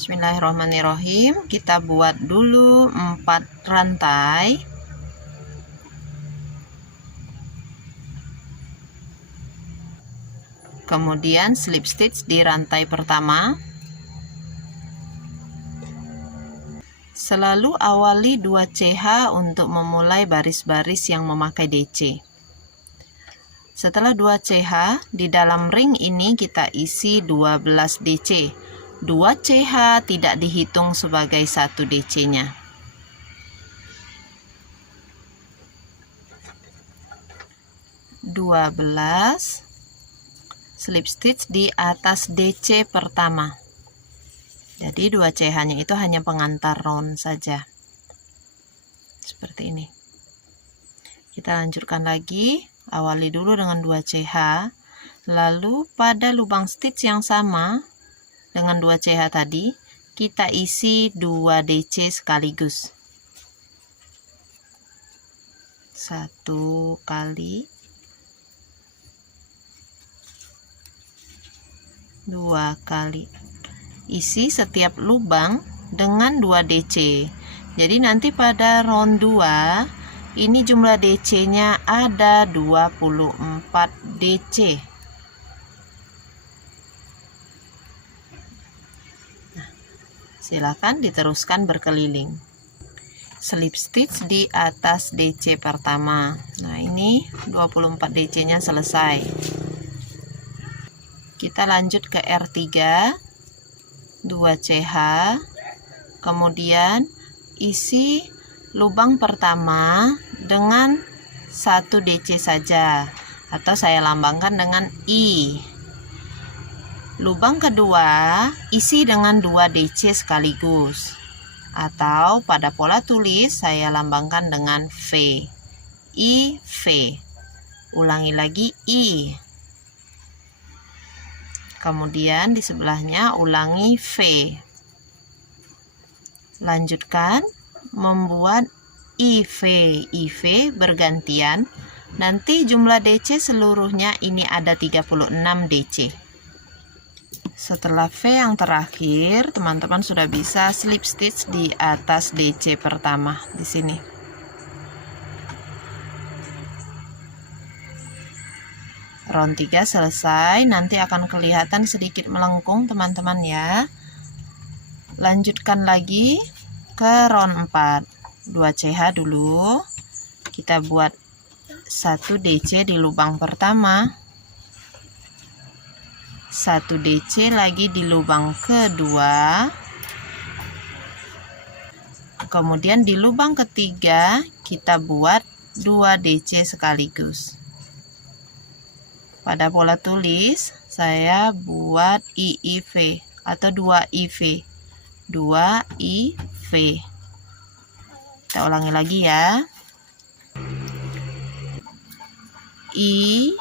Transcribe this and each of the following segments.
Bismillahirrahmanirrahim. Kita buat dulu 4 rantai. Kemudian slip stitch di rantai pertama. Selalu awali 2 CH untuk memulai baris-baris yang memakai DC. Setelah 2 CH, di dalam ring ini kita isi 12 DC. 2 CH tidak dihitung sebagai 1 DC-nya. Slip stitch di atas DC pertama. Jadi 2 CH-nya itu hanya pengantar round saja. Seperti ini. Kita lanjutkan lagi, awali dulu dengan 2 CH, lalu pada lubang stitch yang sama dengan 2 CH tadi, kita isi 2 DC sekaligus. 1 kali, 2 kali. Isi setiap lubang dengan 2 DC. Jadi nanti pada round 2 ini jumlah DC-nya ada 24 DC. Nah, silakan diteruskan berkeliling. Slip stitch di atas DC pertama. Nah, ini 24 DC-nya selesai. Kita lanjut ke R3. 2 CH, kemudian isi lubang pertama dengan 1 DC saja, atau saya lambangkan dengan I. Lubang kedua isi dengan 2 DC sekaligus, atau pada pola tulis saya lambangkan dengan V. I, V. Ulangi lagi I. Kemudian di sebelahnya ulangi V. Lanjutkan membuat IV. IV bergantian. Nanti jumlah DC seluruhnya ini ada 36 DC. Setelah V yang terakhir, teman-teman sudah bisa slip stitch di atas DC pertama di sini. Round 3 selesai, nanti akan kelihatan sedikit melengkung teman-teman ya. Lanjutkan lagi ke round 4. 2 CH dulu. Kita buat 1 DC di lubang pertama. 1 DC lagi di lubang kedua. Kemudian di lubang ketiga kita buat 2 DC sekaligus. Pada pola tulis saya buat IIV atau 2 IV. 2 IV. Kita ulangi lagi ya. I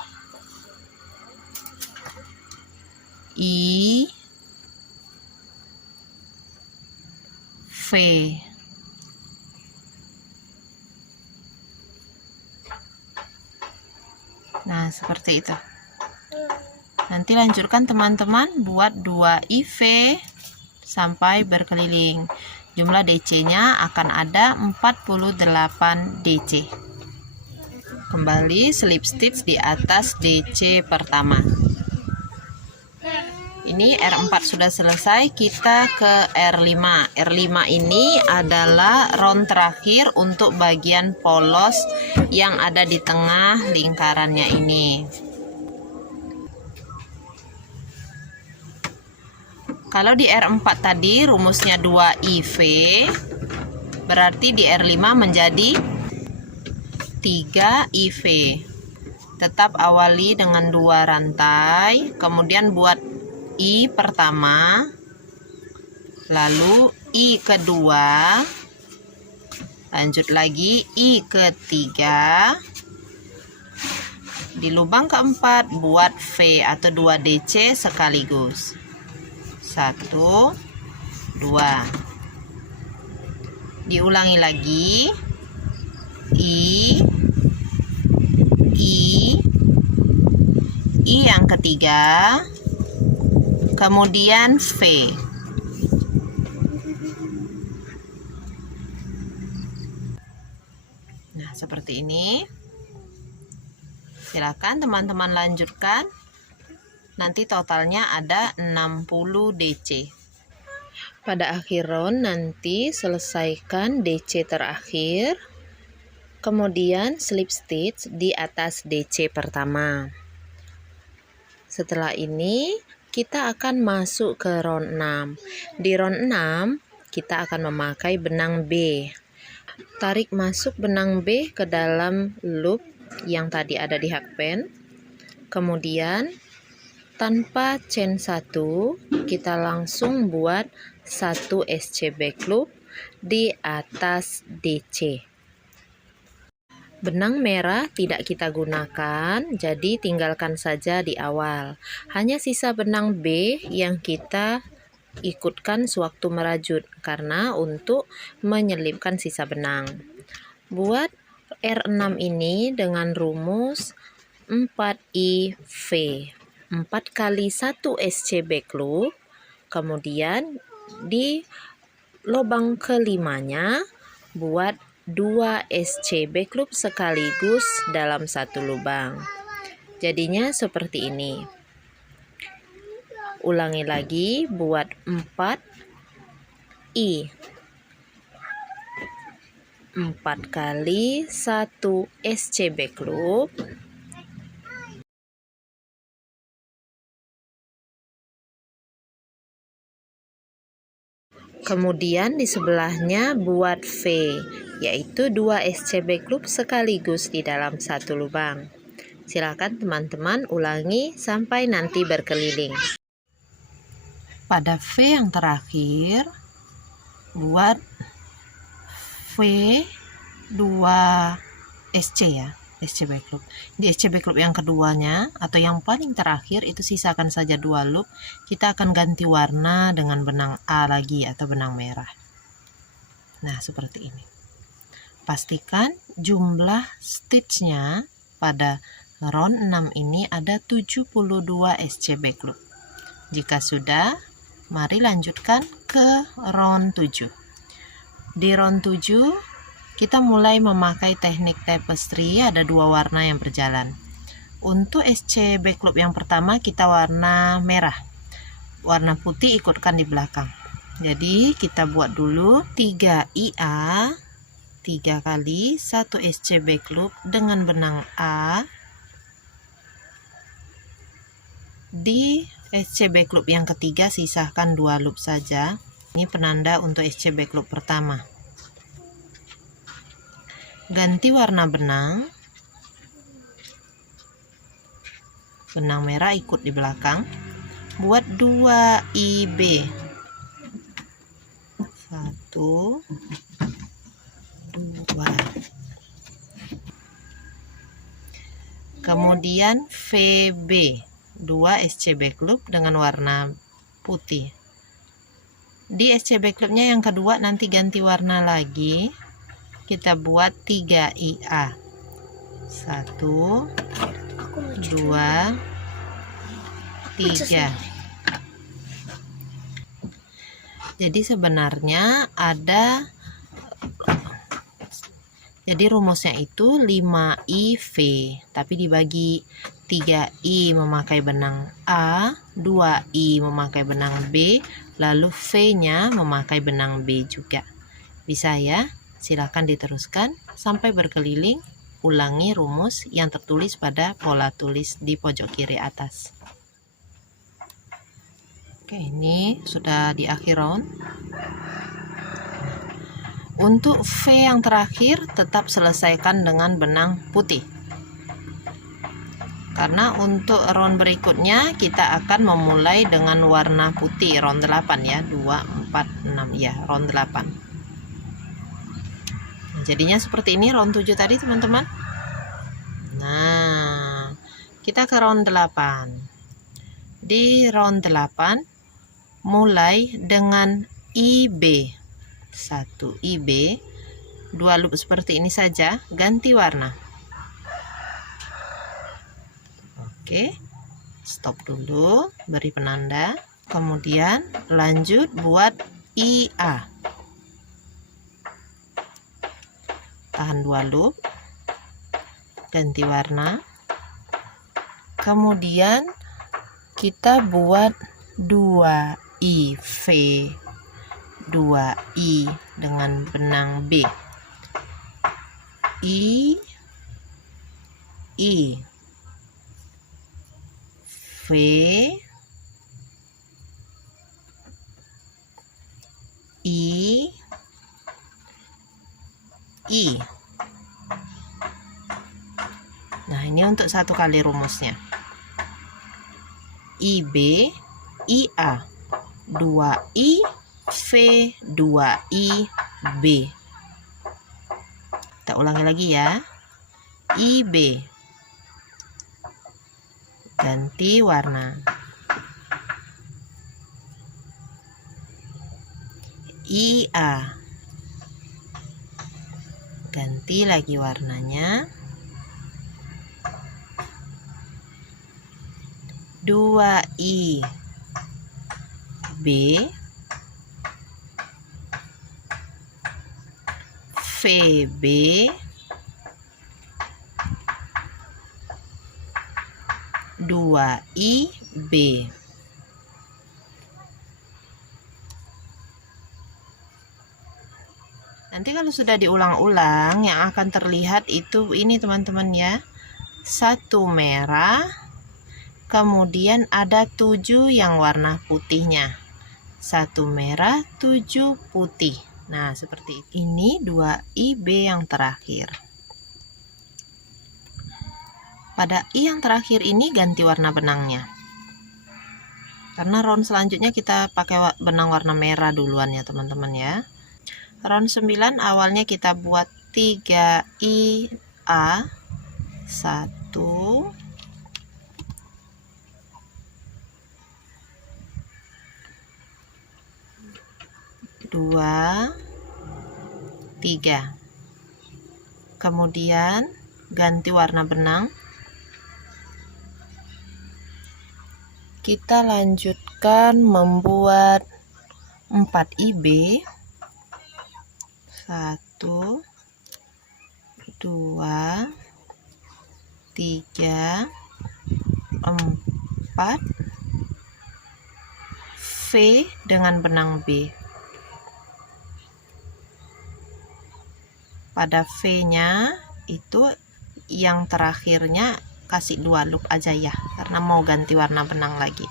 V. Nah, seperti itu. Nanti lanjutkan teman-teman buat 2 IV sampai berkeliling. Jumlah DC-nya akan ada 48 DC. Kembali slip stitch di atas DC pertama. Ini R4 sudah selesai, kita ke R5. R5 ini adalah round terakhir untuk bagian polos yang ada di tengah lingkarannya ini. Kalau di R4 tadi rumusnya 2 IV, berarti di R5 menjadi 3 IV. Tetap awali dengan 2 rantai, kemudian buat I pertama, lalu I kedua, lanjut lagi I ketiga. Di lubang keempat buat V atau 2 DC sekaligus. 1, 2. Diulangi lagi. I yang ketiga, kemudian V. seperti ini. Silakan teman-teman lanjutkan. Nanti totalnya ada 60 DC. Pada akhir round nanti selesaikan DC terakhir. Kemudian slip stitch di atas DC pertama. Setelah ini kita akan masuk ke round 6. Di round 6 kita akan memakai benang B. Tarik masuk benang B ke dalam loop yang tadi ada di hakpen. Kemudian tanpa chain 1 kita langsung buat 1 SC back loop di atas DC. Benang merah tidak kita gunakan, jadi tinggalkan saja di awal. Hanya sisa benang B yang kita ikutkan sewaktu merajut, karena untuk menyelipkan sisa benang. Buat R6 ini dengan rumus 4IV, 4 kali 1 SC back loop, kemudian di lubang kelimanya buat 2 SC back loop sekaligus dalam satu lubang. Jadinya seperti ini. Ulangi lagi, buat 4I, 4 kali 1 SC back loop, kemudian di sebelahnya buat V, yaitu 2 SC back loop sekaligus di dalam satu lubang. Silakan teman-teman ulangi sampai nanti berkeliling. Pada V yang terakhir, buat V 2 SC ya, SC back loop. Di SC back loop yang keduanya atau yang paling terakhir itu sisakan saja 2 loop. Kita akan ganti warna dengan benang A lagi atau benang merah. Nah, seperti ini. Pastikan jumlah stitchnya pada round 6 ini ada 72 SC back loop. Jika sudah, mari lanjutkan ke round 7. Di round 7 kita mulai memakai teknik tapestry, ada 2 warna yang berjalan. Untuk SC back loop yang pertama kita warna merah, warna putih ikutkan di belakang. Jadi kita buat dulu 3 IA, 3 kali 1 SC back loop dengan benang A. Di SC back loop yang ketiga sisahkan 2 loop saja. Ini penanda untuk SC back loop pertama. Ganti warna benang. Benang merah ikut di belakang. Buat 2 IB. 1 2. Kemudian VB, 2 SC back loop dengan warna putih. Di SC back loopnya yang kedua nanti ganti warna lagi. Kita buat 3 IA. 1 2 3. Jadi sebenarnya ada, jadi rumusnya itu 5IV, tapi dibagi 3I memakai benang A, 2I memakai benang B, lalu V-nya memakai benang B juga. Bisa ya? Silakan diteruskan sampai berkeliling. Ulangi rumus yang tertulis pada pola tulis di pojok kiri atas. Oke, ini sudah di akhir round. Untuk V yang terakhir tetap selesaikan dengan benang putih. Karena untuk round berikutnya kita akan memulai dengan warna putih, round 8 ya, 2, 4, 6 ya, round 8. Jadinya seperti ini round 7 tadi teman-teman. Nah, kita ke round 8. Di round 8 mulai dengan IB. 1 IB, 2 loop seperti ini saja, ganti warna. Oke, stop dulu, beri penanda, kemudian lanjut buat IA. Tahan 2 loop, ganti warna. Kemudian kita buat 2i V, 2i dengan benang B, I V, I. Nah, ini untuk satu kali rumusnya. IB, IA, 2I V, 2I B. Kita ulangi lagi ya. IB, ganti warna. IA, ganti lagi warnanya. 2i B, VB, 2i B. Nanti kalau sudah diulang-ulang, yang akan terlihat itu ini teman-teman ya, 1 merah, kemudian ada 7 yang warna putihnya, 1 merah 7 putih. Nah, seperti itu. Ini 2i B yang terakhir. Pada I yang terakhir ini ganti warna benangnya, karena round selanjutnya kita pakai benang warna merah duluan ya teman-teman ya. Round 9 awalnya kita buat 3i A, 1, 2, 3. Kemudian ganti warna benang. Kita lanjutkan membuat 4i B. 1, 2, 3, 4, V dengan benang B. Pada V-nya itu yang terakhirnya kasih 2 loop aja ya, karena mau ganti warna benang lagi.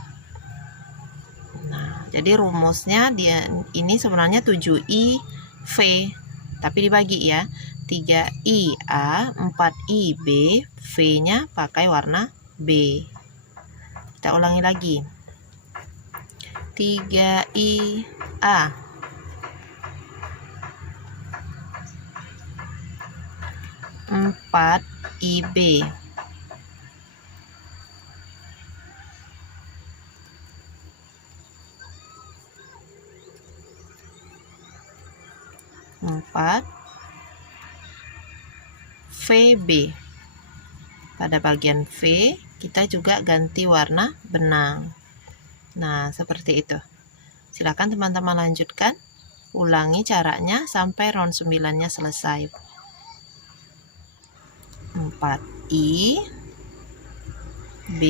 Nah, jadi rumusnya ini sebenarnya 7i V, tapi dibagi ya, 3i A, 4i B, V-nya pakai warna B. Kita ulangi lagi. 3i A, 4i B, 4 VB. Pada bagian V kita juga ganti warna benang. Nah, seperti itu. Silakan teman-teman lanjutkan, ulangi caranya sampai round 9-nya selesai. 4i B,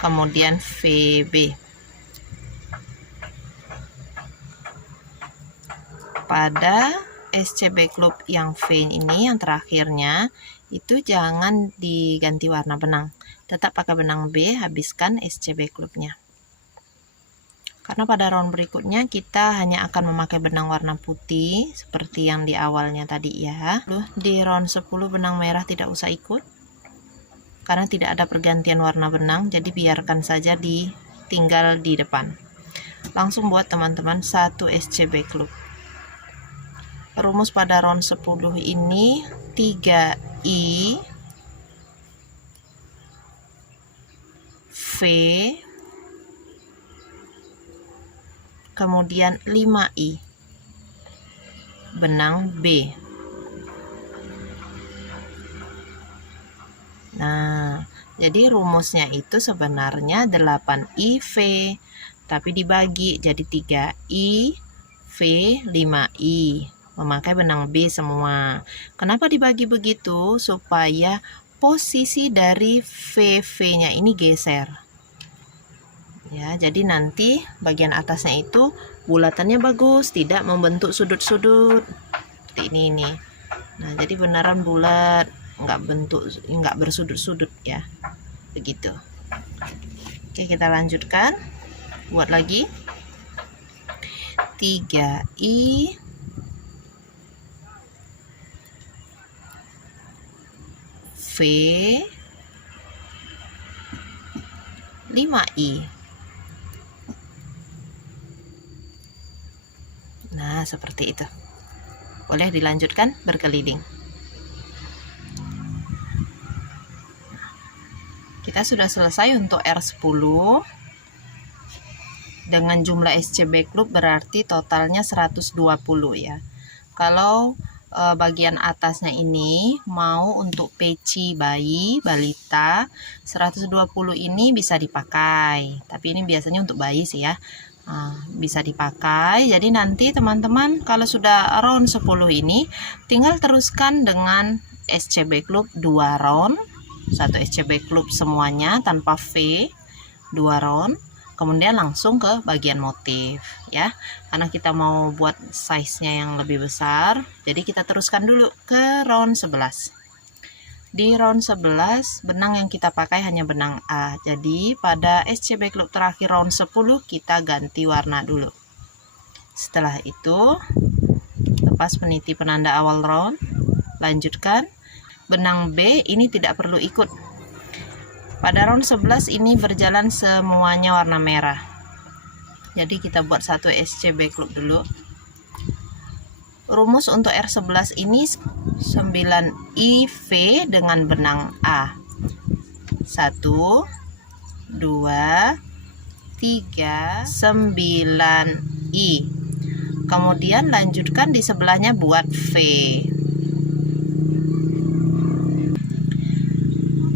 kemudian VB. Pada SCB Club yang V ini, yang terakhirnya, itu jangan diganti warna benang. Tetap pakai benang B, habiskan SCB Clubnya. Karena pada round berikutnya kita hanya akan memakai benang warna putih, seperti yang di awalnya tadi ya. Di round 10 benang merah tidak usah ikut, karena tidak ada pergantian warna benang, jadi biarkan saja tinggal di depan. Langsung buat teman-teman 1 SCB Club. Rumus pada round 10 ini 3i V, kemudian 5i benang B. Nah, jadi rumusnya itu sebenarnya 8i V, tapi dibagi jadi 3i V, 5i, memakai benang B semua. Kenapa dibagi begitu? Supaya posisi dari VV-nya ini geser. Ya, jadi nanti bagian atasnya itu bulatannya bagus, tidak membentuk sudut-sudut. Seperti ini nih. Nah, jadi beneran bulat, nggak bersudut-sudut ya. Begitu. Oke, kita lanjutkan. Buat lagi. 3i V 5i. Nah, seperti itu. Boleh dilanjutkan berkeliling. Kita sudah selesai untuk R10 dengan jumlah SC backloop, berarti totalnya 120 ya. Kalau bagian atasnya ini mau untuk peci bayi balita, 120 ini bisa dipakai, tapi ini biasanya untuk bayi sih ya. Bisa dipakai. Jadi nanti teman-teman kalau sudah round 10 ini tinggal teruskan dengan SC backloop 2 round, 1 SC backloop semuanya tanpa V 2 round, kemudian langsung ke bagian motif ya, karena kita mau buat size nya yang lebih besar. Jadi kita teruskan dulu ke round 11. Di round 11 benang yang kita pakai hanya benang A. Jadi pada SC backloop terakhir round 10 kita ganti warna dulu. Setelah itu lepas peniti penanda awal round, lanjutkan. Benang B ini tidak perlu ikut. Pada round 11 ini berjalan semuanya warna merah. Jadi kita buat 1 SC backloop dulu. Rumus untuk R11 ini 9IV dengan benang A. 1 2 3 9I. Kemudian lanjutkan di sebelahnya buat V.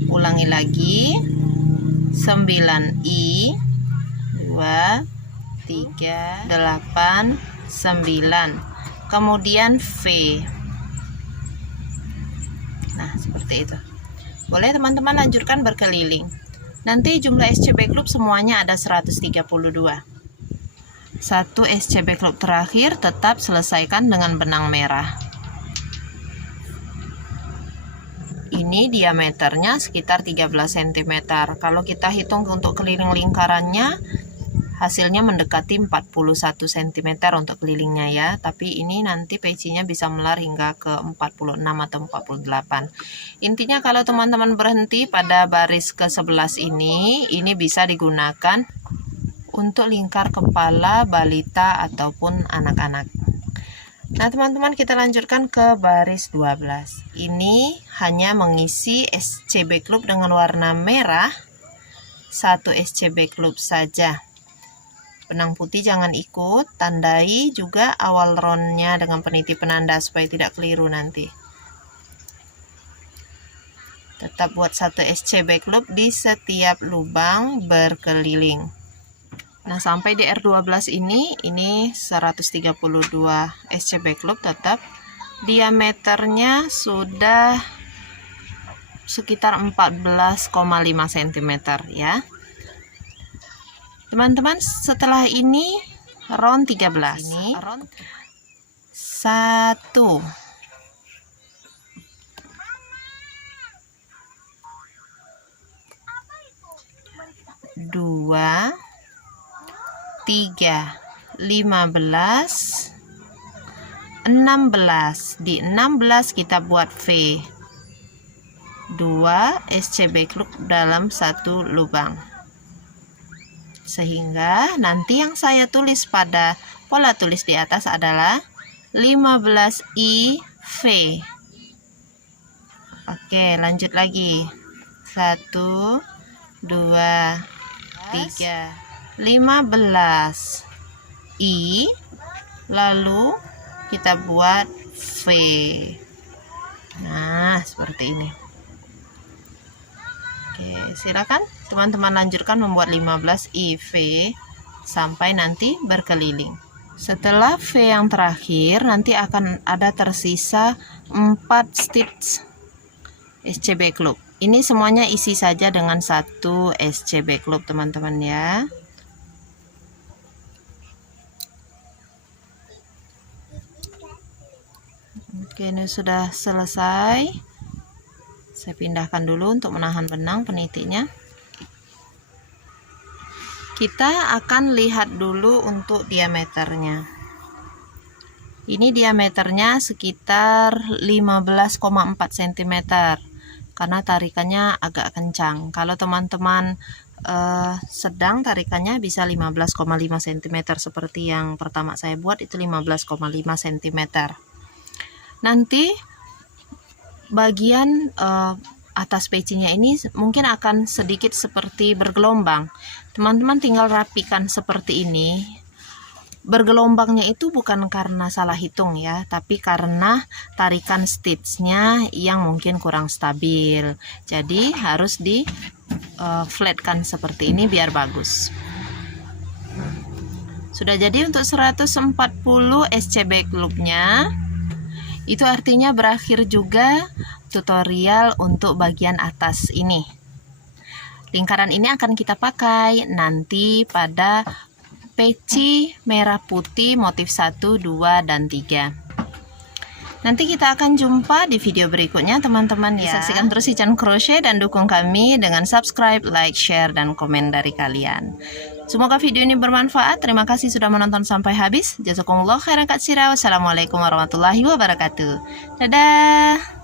Ulangi lagi. 9I 2 3 8 9. Kemudian V. Nah, seperti itu. Boleh teman-teman lanjutkan berkeliling. Nanti jumlah SC backloop semuanya ada 132. 1 SC backloop terakhir tetap selesaikan dengan benang merah. Ini diameternya sekitar 13 cm. Kalau kita hitung untuk keliling lingkarannya, hasilnya mendekati 41 cm untuk kelilingnya ya. Tapi ini nanti pecinya bisa melar hingga ke 46 atau 48. Intinya kalau teman-teman berhenti pada baris ke-11 ini bisa digunakan untuk lingkar kepala balita ataupun anak-anak. Nah teman-teman, kita lanjutkan ke baris 12. Ini hanya mengisi SC backloop dengan warna merah, 1 SC backloop saja. Benang putih jangan ikut, tandai juga awal roundnya dengan peniti penanda supaya tidak keliru nanti. Tetap buat 1 SC backloop di setiap lubang berkeliling. Nah sampai di R12 ini 132 SC backloop tetap. Diameternya sudah sekitar 14,5 cm ya. Teman-teman, setelah ini round 13. Ini round 1 2 3 15 16. Di 16 kita buat V 2 SC backloop dalam 1 lubang. Sehingga nanti yang saya tulis pada pola tulis di atas adalah 15IV. Oke, lanjut lagi. 1 2 3 15I, lalu kita buat V. Nah, seperti ini. Oke, silakan teman-teman lanjutkan membuat 15 IV sampai nanti berkeliling. Setelah V yang terakhir nanti akan ada tersisa 4 stitch SC backloop. ini semuanya isi saja dengan satu SC backloop teman-teman ya. Oke, ini sudah selesai. Saya pindahkan dulu untuk menahan benang penitiknya. Kita akan lihat dulu untuk diameternya. Ini diameternya sekitar 15,4 cm. Karena tarikannya agak kencang. Kalau teman-teman sedang, tarikannya bisa 15,5 cm seperti yang pertama saya buat, itu 15,5 cm. Nanti bagian atas pecinya ini mungkin akan sedikit seperti bergelombang. Teman-teman tinggal rapikan seperti ini. Bergelombangnya itu bukan karena salah hitung ya, tapi karena tarikan stitchnya yang mungkin kurang stabil. Jadi harus di flatkan seperti ini biar bagus. Sudah jadi untuk 140 SC backloopnya. Itu artinya berakhir juga tutorial untuk bagian atas ini. Lingkaran ini akan kita pakai nanti pada peci merah putih motif 1, 2, dan 3. Nanti kita akan jumpa di video berikutnya teman-teman ya. Saksikan terus si channel crochet dan dukung kami dengan subscribe, like, share, dan komen dari kalian. Semoga video ini bermanfaat. Terima kasih sudah menonton sampai habis. Jazakumullah khairan katsira. Wassalamualaikum warahmatullahi wabarakatuh. Dadah.